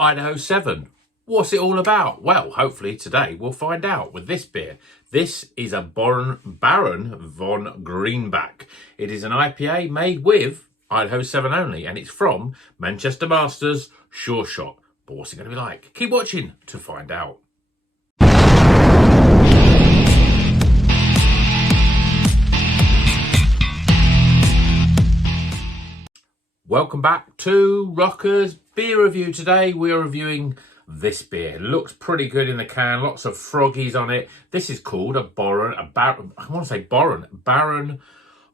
Idaho 7. What's it all about? Well, hopefully today we'll find out with this beer. This is a Baron von Greenback. It is an IPA made with Idaho 7 only, and it's from Manchester Masters Sureshot. But what's it going to be like? Keep watching to find out. Welcome back to Rocker's Beer Review. Today we are reviewing this beer. It looks pretty good in the can, lots of froggies on it. This is called Baron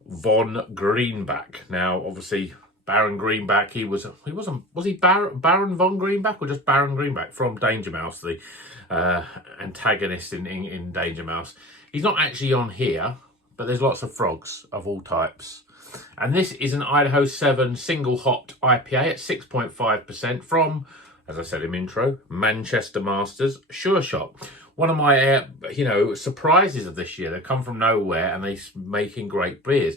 von Greenback. Now, obviously, Baron Greenback, was he Baron von Greenback or just Baron Greenback from Danger Mouse, the antagonist in Danger Mouse? He's not actually on here, but there's lots of frogs of all types. And this is an Idaho 7 single hopped IPA at 6.5% from, as I said in intro, Manchester Masters Sureshot. One of my, surprises of this year. They come from nowhere and they're making great beers.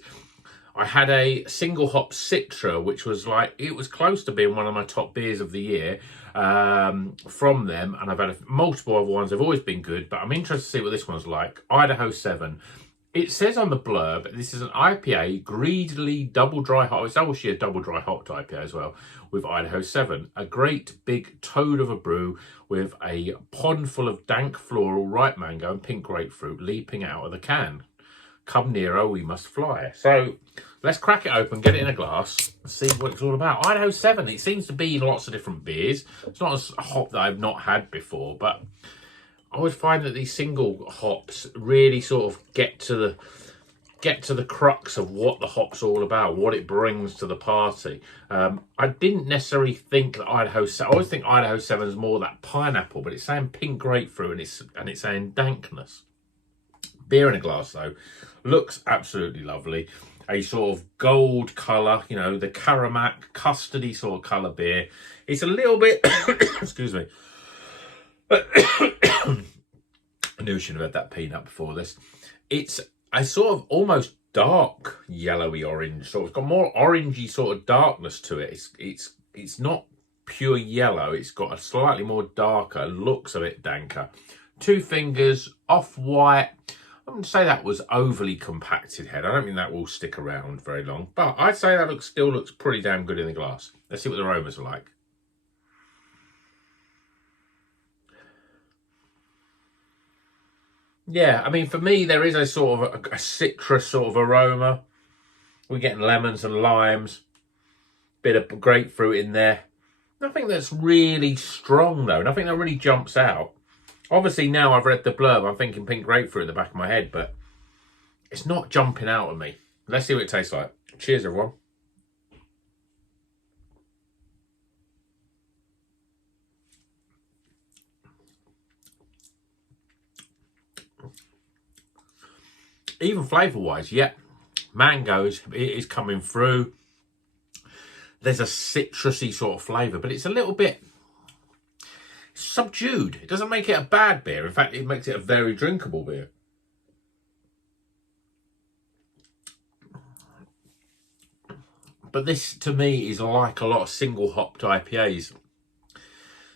I had a single hop Citra, which was it was close to being one of my top beers of the year from them. And I've had multiple other ones. They've always been good, but I'm interested to see what this one's like. Idaho 7. It says on the blurb, this is an IPA, greedily double dry hop. It's obviously a double dry hopped IPA as well, with Idaho 7. A great big toad of a brew with a pond full of dank floral, ripe mango and pink grapefruit leaping out of the can. Come nearer, we must fly. So let's crack it open, get it in a glass, and see what it's all about. Idaho 7, it seems to be in lots of different beers. It's not a hop that I've not had before, but I always find that these single hops really sort of get to the crux of what the hop's all about, what it brings to the party. I didn't necessarily think that I always think Idaho 7 is more that pineapple, but it's saying pink grapefruit and it's saying dankness. Beer in a glass though, looks absolutely lovely. A sort of gold colour, the Karamak custardy sort of colour beer. It's a little bit, excuse me. I knew I should have had that peanut before this. It's a sort of almost dark yellowy orange, sort of got more orangey sort of darkness to it. It's not pure yellow. It's got a slightly more darker, looks a bit danker. 2 fingers, off-white. I wouldn't say that was overly compacted head. I don't think that will stick around very long, but I'd say that still looks pretty damn good in the glass. Let's see what the aromas are like. Yeah, I mean, for me, there is a sort of a citrus sort of aroma. We're getting lemons and limes, bit of grapefruit in there. Nothing that's really strong, though. Nothing that really jumps out. Obviously, now I've read the blurb, I'm thinking pink grapefruit in the back of my head, but it's not jumping out at me. Let's see what it tastes like. Cheers, everyone. Even flavour-wise, yeah, mangoes, it is coming through. There's a citrusy sort of flavour, but it's a little bit subdued. It doesn't make it a bad beer. In fact, it makes it a very drinkable beer. But this, to me, is like a lot of single-hopped IPAs.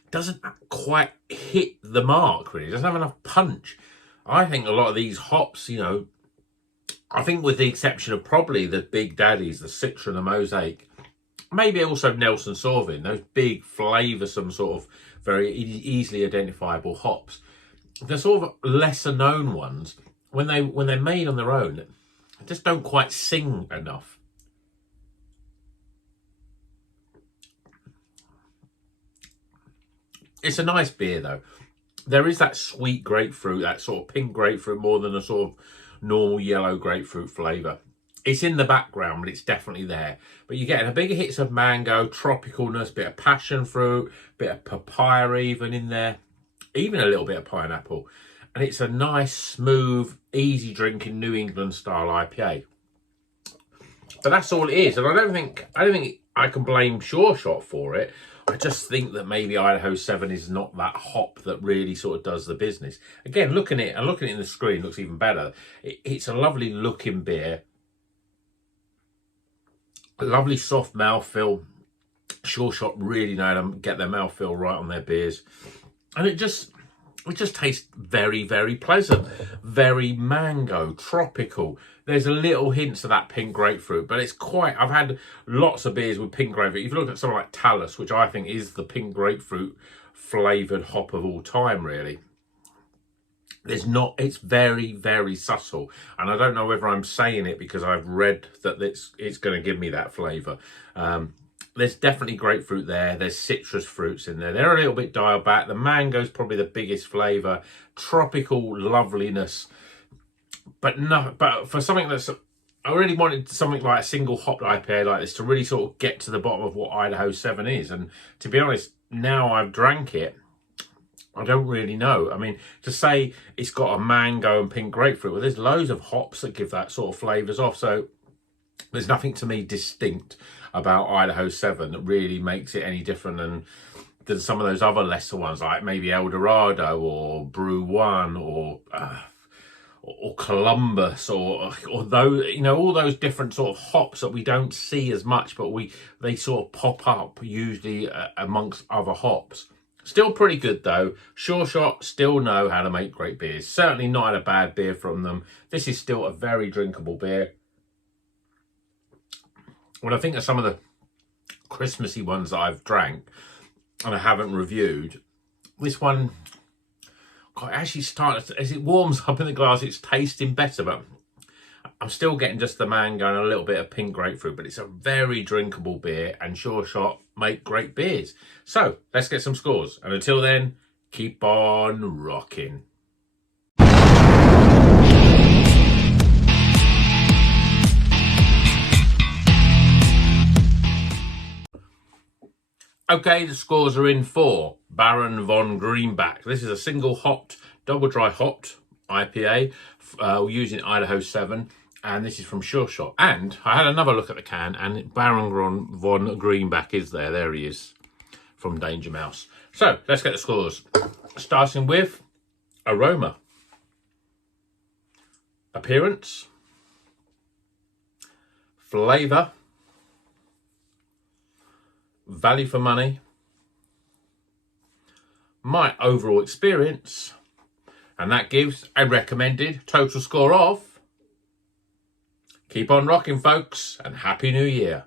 Doesn't quite hit the mark, really. It doesn't have enough punch. I think a lot of these hops, I think with the exception of probably the big daddies, the Citra and the Mosaic, maybe also Nelson Sauvin, those big flavoursome sort of very easily identifiable hops. The sort of lesser known ones, when they're made on their own, just don't quite sing enough. It's a nice beer though. There is that sweet grapefruit, that sort of pink grapefruit more than a sort of normal yellow grapefruit flavour. It's in the background, but it's definitely there. But you're getting a bigger hits of mango, tropicalness, bit of passion fruit, bit of papaya even in there, even a little bit of pineapple. And it's a nice, smooth, easy drinking New England style IPA. But that's all it is. And I don't think I can blame Sureshot for it. I just think that maybe Idaho 7 is not that hop that really sort of does the business. Again, looking at it in the screen looks even better. It's a lovely looking beer. A lovely soft mouthfeel. Sureshot really know how to get their mouthfeel right on their beers. And it just tastes very, very pleasant. Very mango, tropical. There's a little hints of that pink grapefruit, but it's quite... I've had lots of beers with pink grapefruit. If you look at something like Talus, which I think is the pink grapefruit flavoured hop of all time, really. There's not... It's very, very subtle. And I don't know whether I'm saying it because I've read that it's going to give me that flavour. There's definitely grapefruit there. There's citrus fruits in there. They're a little bit dialed back. The mango's probably the biggest flavour. Tropical loveliness. But for something that's... I really wanted something like a single hopped IPA like this to really sort of get to the bottom of what Idaho 7 is. And to be honest, now I've drank it, I don't really know. I mean, to say it's got a mango and pink grapefruit, well, there's loads of hops that give that sort of flavours off. So there's nothing to me distinct about Idaho 7 that really makes it any different than some of those other lesser ones, like maybe El Dorado or Brew One or Columbus or those, you know, all those different sort of hops that we don't see as much, but they sort of pop up usually amongst other hops. Still pretty good though. Sureshot still know how to make great beers. Certainly not had a bad beer from them. This is still a very drinkable beer. When I think of some of the Christmassy ones that I've drank and I haven't reviewed, this one, God, actually started, as it warms up in the glass, it's tasting better, but I'm still getting just the mango and a little bit of pink grapefruit, but it's a very drinkable beer, and Sureshot make great beers. So let's get some scores. And until then, keep on rocking. Okay, the scores are in for Baron von Greenback. This is a single hopped, double dry hopped IPA using Idaho 7. And this is from Sureshot. And I had another look at the can, and Baron von Greenback is there. There he is from Danger Mouse. So let's get the scores. Starting with aroma, appearance, flavour, value for money, my overall experience, and that gives a recommended total score of... Keep on rocking, folks, and Happy New Year.